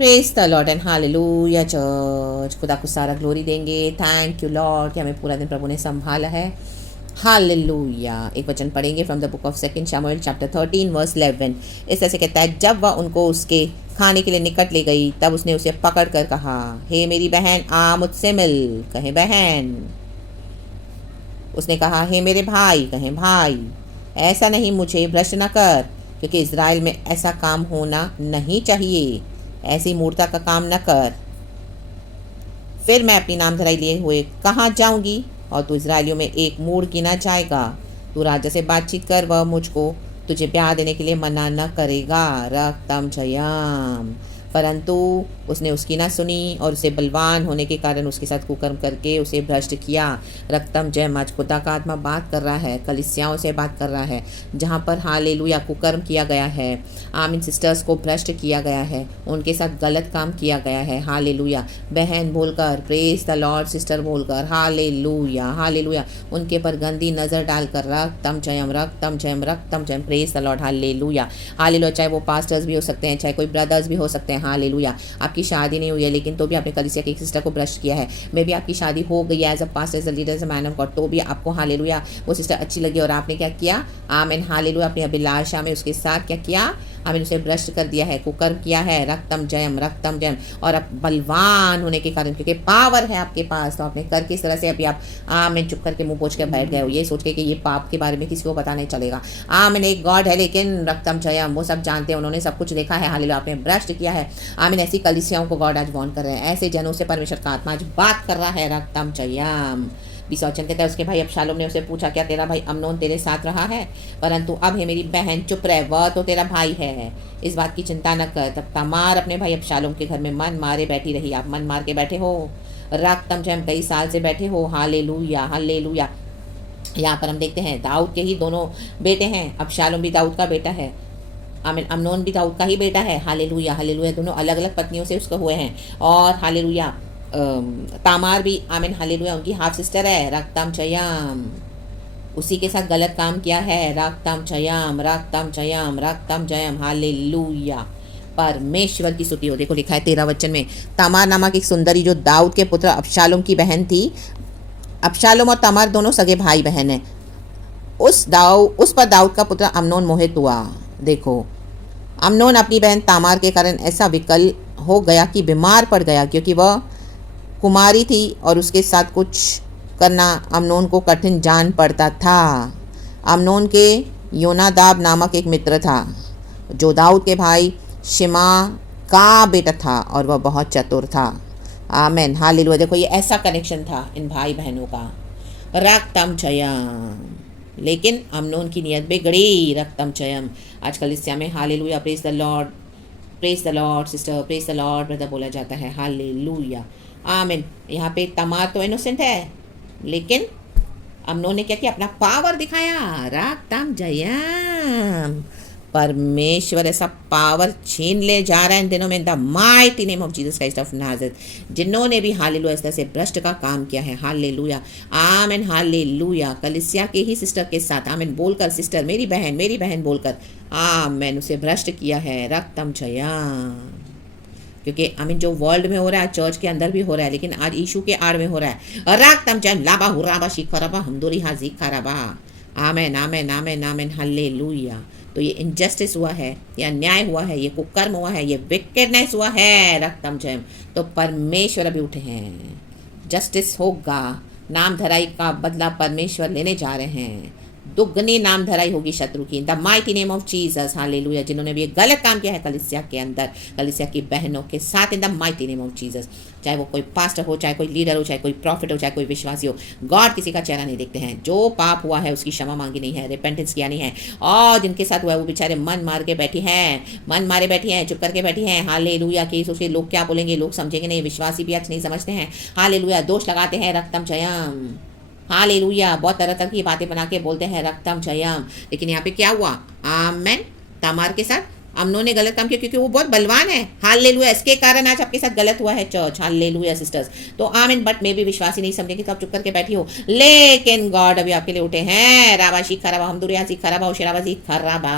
Praise the Lord and hallelujah church. खुदा को सारा ग्लोरी देंगे। थैंक यू लॉर्ड कि हमें पूरा दिन प्रभु ने संभाला है। हालेलुया। एक वचन पढ़ेंगे from the book of second शमूएल चैप्टर 13 वर्स 11। इस तरह से कहता है, जब वह उनको उसके खाने के लिए निकट ले गई तब उसने उसे पकड़ कर कहा, हे मेरी बहन, आ मुझसे मिल। कहे बहन। उसने कहा, हे मेरे भाई। कहें भाई। ऐसा नहीं, मुझे भ्रष्ट न कर, क्योंकि इज़राइल में ऐसा काम होना नहीं चाहिए। ऐसी मूर्ता का काम न कर। फिर मैं अपनी नामधराई लिए हुए कहाँ जाऊंगी, और तू इज़राइलियों में एक मूढ़ गिना जाएगा। तू राजा से बातचीत कर, वह मुझको तुझे ब्याह देने के लिए मना न करेगा। रक्तम जयम। परंतु उसने उसकी ना सुनी और उसे बलवान होने के कारण उसके साथ कुकर्म करके उसे भ्रष्ट किया। रक्तम जयम। आज खुदा का आत्मा बात कर रहा है, कलीसियाओं से बात कर रहा है, जहाँ पर हालेलुया कुकर्म किया गया है। आमीन। सिस्टर्स को भ्रष्ट किया गया है, उनके साथ गलत काम किया गया है। हालेलुया। बहन बोलकर, प्रेज द लॉर्ड, सिस्टर बोलकर, हालेलुया हालेलुया, उनके पर गंदी नज़र डालकर रक्तम जयम रक्तम जयम रक्तम जयम। Praise the Lord. Hallelujah hallelujah. चाहे वो पास्टर्स भी हो सकते हैं, चाहे कोई ब्रदर्स भी हो सकते हैं। हालेलुया। आपकी शादी नहीं हुई है, लेकिन तो भी आपने कलीसिया की सिस्टर को भ्रष्ट किया है। मे भी आपकी शादी हो गई है as a pastor, as a leader, as a man of God, तो भी आपको हालेलुया वो सिस्टर अच्छी लगी और आपने क्या किया, आमीन हालेलुया, अपनी अभिलाषा में उसके साथ क्या किया, आमीन, उसे भ्रष्ट कर दिया है, कुकर्म किया है। रक्तम जयम रक्तम जयम। और अब बलवान होने के कारण, क्योंकि पावर है आपके पास, तो आपने कर किस तरह से अभी आप आमीन चुप करके मुंह पोंछ के बैठ गए हो, ये सोच के कि ये पाप के बारे में किसी को पता नहीं चलेगा। आमीन। एक गॉड है, लेकिन रक्तम जयम, वो सब जानते हैं, उन्होंने सब कुछ देखा है। हालेलुया। आपने भ्रष्ट किया है। आमीन। ऐसी कलीसियाओं को गॉड आज वार्न कर रहे हैं, ऐसे जनों से परमेश्वर का आत्मा आज बात कर रहा है। रक्तम जयम। विसर्जन कहता है, उसके भाई अबशालोम ने उसे पूछा, क्या तेरा भाई अम्नोन तेरे साथ रहा है? परंतु अब है मेरी बहन, चुप रह, वह तो तेरा भाई है, इस बात की चिंता न कर। तब तमार अपने भाई अबशालोम के घर में मन मारे बैठी रही। आप मन मार के बैठे हो, रक्तम जयम, कई साल से बैठे हो। Hallelujah hallelujah. यहाँ पर हम देखते हैं दाऊद के ही दोनों बेटे हैं। अबशालोम भी दाऊद का बेटा है, आमीन, अमनोन भी दाऊद का ही बेटा है। Hallelujah hallelujah. दोनों अलग अलग पत्नियों से उसके हुए हैं। और हालेलुया तामार भी, आमीन हालेलुया, उनकी हाफ सिस्टर है। रक्तम जयम। उसी के साथ गलत काम किया है। रक्तम जयम रक्तम जयम रक्तम जयम। हालेलुया। परमेश्वर की स्तुति हो। देखो लिखा है 13 वचन में, तामार नामक एक सुंदरी जो दाऊद के पुत्र अबशालोम की बहन थी। अबशालोम और तामार दोनों सगे भाई बहन हैं। उस पर दाऊद का पुत्र अमनोन मोहित हुआ। देखो, अमनोन अपनी बहन तामार के कारण ऐसा विकल हो गया कि बीमार पड़ गया, क्योंकि वह कुमारी थी और उसके साथ कुछ करना अमनोन को कठिन जान पड़ता था। अमनोन के योनादाब नामक एक मित्र था, जो दाऊद के भाई शिमा का बेटा था, और वह बहुत चतुर था। Amen hallelujah. देखो, ये ऐसा कनेक्शन था इन भाई बहनों का। रक्तम जयम। लेकिन अमनोन की नियत बिगड़ी। रक्तम जयम। आजकल इस में hallelujah, praise the Lord, praise the Lord sister, praise the Lord brother बोला जाता है। हालेलुया आमीन। यहाँ पे तमार तो इनोसेंट है, लेकिन अमनोन ने क्या किया, अपना पावर दिखाया। रक्तम जयम। परमेश्वर ऐसा पावर छीन ले जा रहा है इन दिनों में, इन the mighty name of Jesus Christ of Nazareth, जिन्होंने भी हालेलुया इस तरह से भ्रष्ट का काम किया है। हालेलुया आमीन हालेलुया। कलीसिया के ही सिस्टर के साथ, आमीन बोलकर, सिस्टर मेरी बहन बोलकर, आमीन, उसे भ्रष्ट किया है। रक्तम जयम। क्योंकि आमीन जो वर्ल्ड में हो रहा है, चर्च के अंदर भी हो रहा है, लेकिन आज यीशु के आड़ में हो रहा है। रक्तम जयम। लाबा हुराबा शिखरबा हमदुरी हाजी खराबा। आमेन आमेन आमेन आमेन हालेलुया। तो ये इनजस्टिस हुआ है, ये अन्याय हुआ है, ये कुकर्म हुआ है, ये विकेडनेस हुआ है। रक्तम जयम। तो परमेश्वर अभी उठे हैं, जस्टिस होगा, नाम धराई का बदला परमेश्वर लेने जा रहे हैं। दुगनी नाम धराई होगी शत्रु की, इन the mighty name of Jesus. Hallelujah. जिन्होंने भी ये गलत काम किया है कलीसिया के अंदर, कलीसिया की बहनों के साथ, इन the mighty name of Jesus, चाहे वो कोई पास्टर हो, चाहे कोई लीडर हो, चाहे कोई प्रॉफिट हो, चाहे कोई विश्वासी हो, गॉड किसी का चेहरा नहीं देखते हैं। जो पाप हुआ है उसकी क्षमा मांगी नहीं है, रिपेंटेंस किया नहीं है, और जिनके साथ हुआ है वो बेचारे मन मार के बैठी हैं, मन मारे बैठी हैं, चुप करके बैठी हैं। हालेलुया। कि सोचिए लोग क्या बोलेंगे, लोग समझेंगे नहीं, विश्वासी भी आज नहीं समझते हैं। हालेलुया। दोष लगाते हैं। रक्तम जयम। हालेलुया। बहुत तरह तरह की बातें बना के बोलते हैं रक्तम जयम, लेकिन यहाँ पे क्या हुआ, आमेन, तामार के साथ अमनोन ने गलत काम किया, क्योंकि वो बहुत बलवान है। हालेलुया। इसके कारण आज आपके साथ गलत हुआ है चर्च। Hallelujah sisters. तो आमीन। बट मे भी विश्वासी नहीं समझेंगे तो आप चुप करके बैठी हो, लेकिन गॉड अभी आपके लिए उठे हैं। राबाशी खराबा हमदुरिया सी खराबा उशराबाजी खराबा।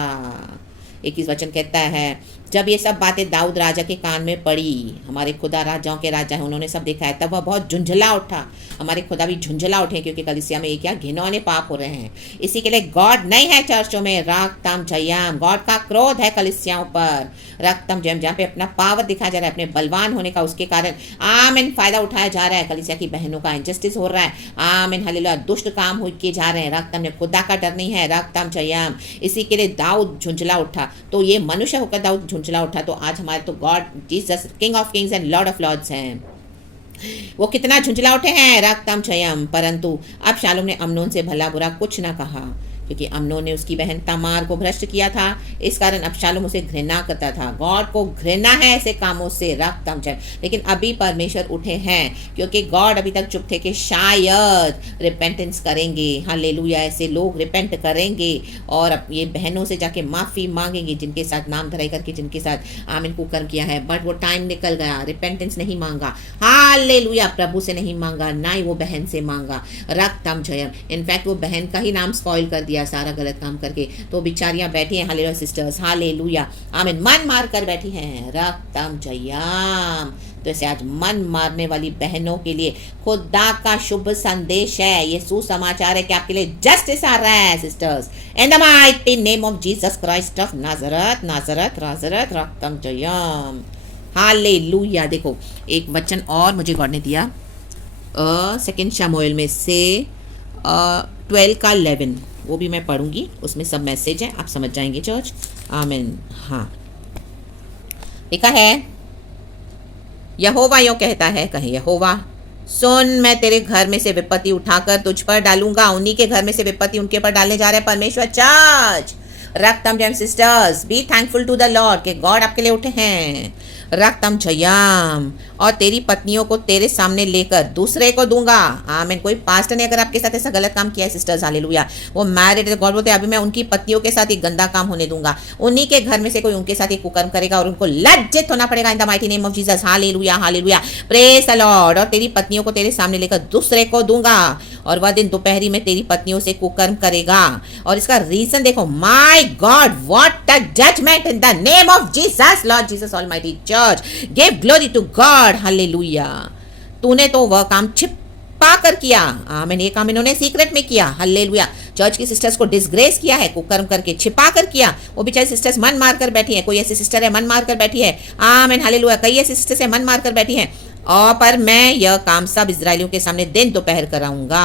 21 वचन कहता है, जब ये सब बातें दाऊद राजा के कान में पड़ी, हमारे खुदा राजाओं के राजा हैं, उन्होंने सब देखा है, तब वह बहुत झुंझला उठा। हमारे खुदा भी झुंझला उठे क्योंकि कलीसिया में ये क्या घिनौने पाप हो रहे हैं। इसी के लिए गॉड नहीं है चर्चों में, रक्तम जयम, गॉड का क्रोध है कलीसियाओं पर। रक्तम जयम, जहाँ पे अपना पावर दिखाया जा रहा है, अपने बलवान होने का, उसके कारण आमीन फायदा उठाया जा रहा है। कलीसिया की बहनों का इंजस्टिस हो रहा है, आमीन हालेलुया, दुष्ट काम हो किए जा रहे हैं। रक्तम ने खुदा का डर नहीं है, रक्तम जयम। इसी के लिए दाऊद झुंझला उठा। तो ये मनुष्य होकर दाऊद झुंझला उठा, तो आज हमारे तो God Jesus king of kings and Lord of lords हैं, वो कितना झुंझला उठे हैं, रक्तम जयम। परंतु अब शालोम ने अम्नोन से भला बुरा कुछ ना कहा, क्योंकि अम्नोन ने उसकी बहन तमार को भ्रष्ट किया था। इस कारण अबशालोम उसे घृणा करता था। गॉड को घृणा है ऐसे कामों से, रक्तम जयम। लेकिन अभी परमेश्वर उठे हैं, क्योंकि गॉड अभी तक चुप थे कि शायद रिपेंटेंस करेंगे। हालेलुया, ऐसे लोग रिपेंट करेंगे और ये बहनों से जाके माफ़ी मांगेंगे जिनके साथ नाम धराई करके, जिनके साथ आमीन कुकर्म किया है। बट वो टाइम निकल गया, रिपेंटेंस नहीं मांगा। हालेलुया, प्रभु से नहीं मांगा, ना ही वो बहन से मांगा, रक्तम जयम। इनफैक्ट वो बहन का ही नाम स्पॉइल कर दिया सारा गलत काम करके। तो बेचारियां बैठी हैं, हालेलुया सिस्टर्स, हालेलुया, आमीन, मन मार कर बैठी हैं, रक्तम जयम। तो ऐसे आज मन मारने वाली बहनों के लिए खुदा का शुभ संदेश है, ये सुसमाचार है कि आपके लिए जस्टिस आ रहा है sisters, in the mighty name of Jesus Christ of Nazareth, Nazareth Nazareth, रक्तम जयम, हालेलुया। देखो एक वचन और मुझे गॉड ने दिया, सेकंड शमूएल में से 12 का 11, वो भी मैं पढ़ूंगी, उसमें सब मैसेज है, आप समझ जाएंगे चर्च, आमीन। हाँ, लिखा है, यहोवा यो कहता है, कहे यहोवा, सुन, मैं तेरे घर में से विपत्ति उठाकर तुझ पर डालूंगा। उन्हीं के घर में से विपत्ति उनके पर डालने जा रहे हैं परमेश्वर। चर्च, रक्तम जयम sisters, be thankful to the Lord कि गॉड आपके लिए उठे हैं, रक्तम जयम। और तेरी पत्नियों को तेरे सामने लेकर दूसरे को दूंगा, आमीन। कोई पास्टर ने अगर आपके साथ ऐसा गलत काम किया है सिस्टर्स, हालेलुया, वो मैरिड है, गॉड बोलते हैं अभी मैं उनकी पत्नियों के साथ एक गंदा काम होने दूंगा। उन्हीं के घर में से कोई उनके साथ एक कुकर्म करेगा और उनको लज्जित होना पड़ेगा, इन the mighty name of Jesus, hallelujah, hallelujah, praise the Lord. और तेरी पत्नियों को तेरे सामने लेकर दूसरे को दूंगा, और वह दिन दोपहरी में तेरी पत्नियों से कुकर्म करेगा। और इसका रीजन देखो, my God, what a judgment in the name of Jesus, Lord Jesus almighty church, give glory to God, hallelujah. तूने तो वह काम छिपा कर किया, आमीन, ये काम इन्होंने सीक्रेट में किया, हालेलुया। चर्च की सिस्टर्स को डिसग्रेस किया है, कुकर्म करके छिपा कर किया। वो बेचारी सिस्टर्स मन मार कर बैठी है, कोई ऐसी सिस्टर है मन मार कर बैठी है, आमीन, हालेलुया, कई ऐसी सिस्टर्स है मन मार कर बैठी हैं। और पर मैं यह काम सब इजरायलियों के सामने दिन दोपहर कराऊंगा,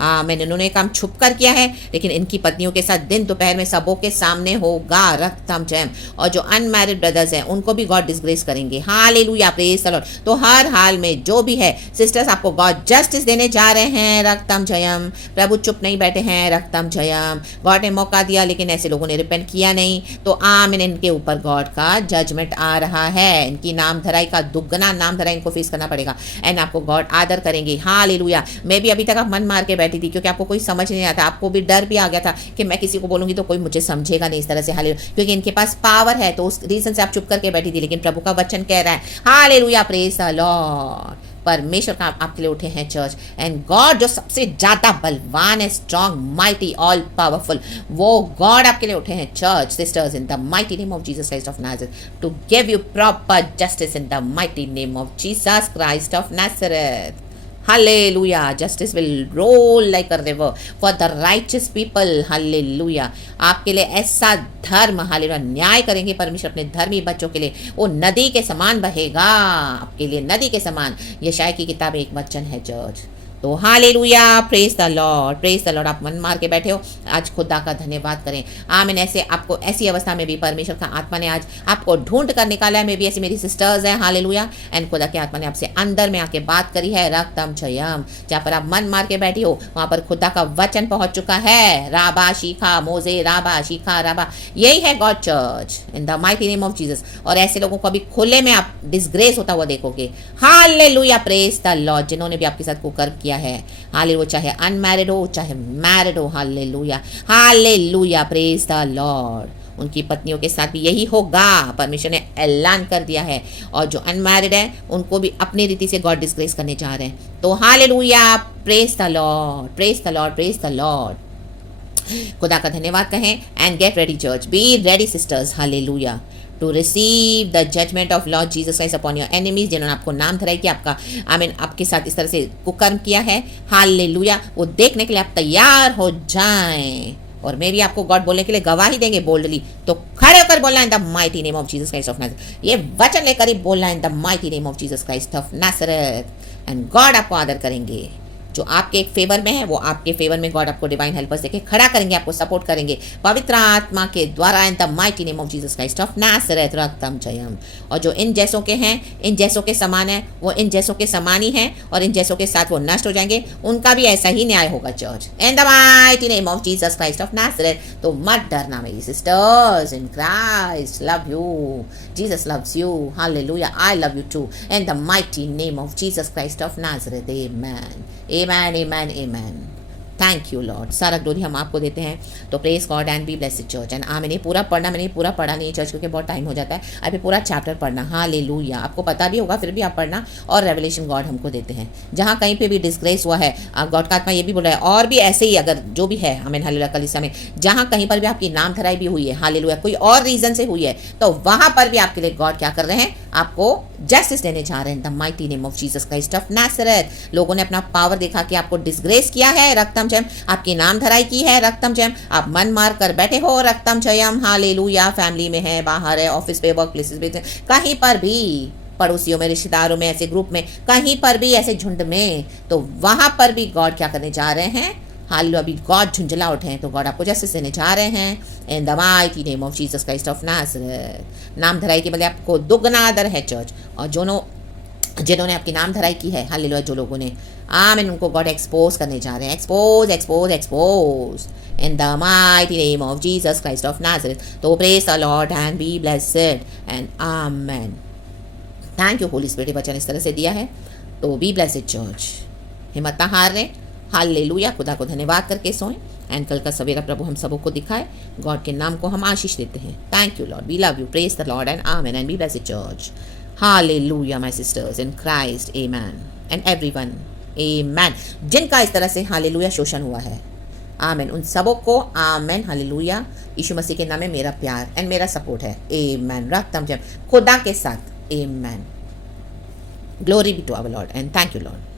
मैंने इन्होंने काम छुप कर किया है, लेकिन इनकी पत्नियों के साथ दिन दोपहर में सबों के सामने होगा, रक्तम जयम। और जो अनमैरिड ब्रदर्स हैं उनको भी गॉड डिसग्रेस करेंगे, हालेलुया, प्रेज द लॉर्ड। तो हर हाल में जो भी है सिस्टर्स, आपको गॉड जस्टिस देने जा रहे हैं, रक्तम जयम। प्रभु चुप नहीं बैठे हैं, रक्तम जयम। गॉड ने मौका दिया लेकिन ऐसे लोगों ने रिपेंट किया नहीं, तो आमीन, इनके ऊपर गॉड का जजमेंट आ रहा है। इनकी नाम धराई का दुगना नाम धराई इनको फेस करना पड़ेगा, एंड आपको गॉड आदर करेंगे, हालेलुया। मैं भी अभी तक आप मन मार के थी, क्योंकि आपको कोई समझ नहीं आता, आपको भी डर भी आ गया था कि मैं किसी को बोलूंगी तो कोई मुझे समझेगा नहीं इस तरह से, हालेलुया, क्योंकि इनके पास पावर है, तो उस रीजन से आप चुप करके बैठी थी। लेकिन प्रभु का वचन कह रहा है, हालेलुया, प्रेज द लॉर्ड, परमेश्वर का आपके लिए उठे हैं चर्च, एंड गॉड जो सबसे ज्यादा बलवान है, स्ट्रॉन्ग, माइटी, ऑल पावरफुल, वो गॉड आपके लिए उठे हैं church sisters, in the mighty name of Jesus Christ of Nazareth, to give you proper justice in the mighty name of Jesus Christ of Nazareth. Hallelujah, justice will roll like a river for the righteous people, hallelujah। आपके लिए ऐसा धर्म, hallelujah, न्याय करेंगे परमेश्वर अपने धर्मी बच्चों के लिए, वो नदी के समान बहेगा आपके लिए, नदी के समान। यशायाह की किताब एक वचन है चर्च। तो hallelujah, praise the Lord, praise the Lord. आप मन मार के बैठे हो, आज खुदा का धन्यवाद करें, आमीन। ऐसे आपको ऐसी अवस्था में भी परमेश्वर का आत्मा ने आज आपको ढूंढ कर निकाला है। मैं भी ऐसी मेरी सिस्टर्स हैं, हालेलुया, एंड खुदा की आत्मा ने आपसे अंदर में आके बात करी है, रक्तम जयम। जहाँ पर आप मन मार के बैठी हो वहाँ पर खुदा का वचन पहुंच चुका है, राबा शिखा मोजे, राबा शिखा राबा, यही है God church, in the mighty name of Jesus. और ऐसे लोगों को अभी खुले में आप डिसग्रेस होता हुआ देखोगे, हालेलुया, प्रेज द लॉर्ड। जिन्होंने भी आपके साथ कुकर्म किया है, हालेलुया, चाहे अनमैरिड हो चाहे मैरिड हो, hallelujah, hallelujah, praise the Lord. उनकी पत्नियों के साथ भी यही होगा, परमेश्वर ने ऐलान कर दिया है। और जो अनमैरिड है उनको भी अपनी रीति से गॉड डिसग्रेस करने जा रहे हैं। तो hallelujah, praise the Lord, praise the Lord, praise the Lord. खुदा का धन्यवाद कहें, and get ready church, be ready sisters, hallelujah. To receive the judgment of Lord Jesus Christ upon your enemies, जिन्होंने आपको नाम धराई कि आपका आमीन आपके साथ इस तरह से कुकर्म किया है, हालेलुया, वो देखने के लिए आप तैयार हो जाएं। और मैं भी आपको गॉड बोलने के लिए गवाही देंगे बोल्डली, तो खड़े होकर बोलना in the mighty name of Jesus Christ of Nazareth, ये वचन लेकर ही बोलना in the mighty name of Jesus Christ of Nazareth, and God आपको आदर करेंगे। जो आपके एक फेवर में है वो आपके फेवर में गॉड आपको डिवाइन हेल्पर्स देके खड़ा करेंगे, आपको सपोर्ट करेंगे पवित्र आत्मा के द्वारा in the mighty name of Jesus Christ of Nazareth रक्तम जयम। और जो इन जैसों के हैं, इन जैसों के समान है, वो इन जैसों के समान ही हैं और इन जैसों के साथ वो नष्ट हो जाएंगे, उनका भी ऐसा ही न्याय होगा church in the mighty name of Jesus Christ of Nazareth. तो मत डरना मेरी sisters in Christ, love you, Jesus loves you, hallelujah, I love you too, in the mighty name of Jesus Christ of Nazareth, amen amen amen amen. Thank you Lord, सारा glory हम आपको देते हैं। तो praise God and be blessed church. And मैंने पूरा पढ़ना, मैंने पूरा पढ़ा नहीं चर्च क्योंकि बहुत टाइम हो जाता है, अभी पूरा चैप्टर पढ़ना, हालेलुया, आपको पता भी होगा फिर भी आप पढ़ना। और रेवलेशन गॉड हमको देते हैं, जहाँ कहीं पे भी डिस्ग्रेस हुआ है, गॉड का आत्मा ये भी बोल रहा है, और भी ऐसे ही अगर जो भी है हमें हालेलुया कलीसिया में, जहाँ कहीं पर भी आपकी नाम धराई भी हुई है, हालेलुया, कोई और रीजन से हुई है, तो वहाँ पर भी आपके लिए गॉड क्या कर रहे हैं, आपको जस्टिस देने जा रहे हैं the mighty name of Jesus Christ of Nazareth. लोगों ने अपना पावर दिखा के आपको डिस्ग्रेस किया है, रक्तम जयम, आपकी नाम धराई की है, रक्तम जयम, आप मन मार कर बैठे हो, रक्तम जयम, हालेलुया, फैमिली में है, बाहर है, ऑफिस पे, वर्क प्लेसेस पे, कहीं पर भी, पड़ोसियों में, रिश्तेदारों में, ऐसे ग्रुप में, कहीं पर भी, ऐसे झुंड में, तो वहां पर भी गॉड क्या करने जा रहे हैं, हालेलुया, अभी गॉड झुंझला उठे हैं, तो गॉड आपको जस्टिस देने जा रहे हैं in the mighty name of Jesus Christ of Nazareth. नाम धराई के बदले आपको दुगना आदर है चर्च। और जिन्होंने आपकी नाम धराई की है, हालेलुया, जो लोगों ने, आमीन, उनको गॉड एक्सपोज करने जा रहे हैं, expose expose expose in the mighty name of Jesus Christ of Nazareth. तो praise the Lord and be blessed and amen. Thank you holy spirit, वचन इस तरह से दिया है, तो बी ब्लेस्ड चर्च, हिम्मत ना हारने, हालेलुया, खुदा को धन्यवाद करके सोएं। एंड कल का सवेरा प्रभु हम सबों को दिखाए, गॉड के नाम को हम आशीष देते हैं। Thank you Lord, we love you, praise the Lord and amen and be blessed church, hallelujah my sisters in Christ, amen and everyone, amen. जिनका इस तरह से हालेलुया शोषण हुआ है, आमेन, उन सबों को आमेन, हालेलुया, यीशु मसीह के नाम में मेरा प्यार एंड मेरा सपोर्ट है, आमेन, रक्तम जयम, खुदा के साथ, amen. Glory be to our Lord and thank you Lord.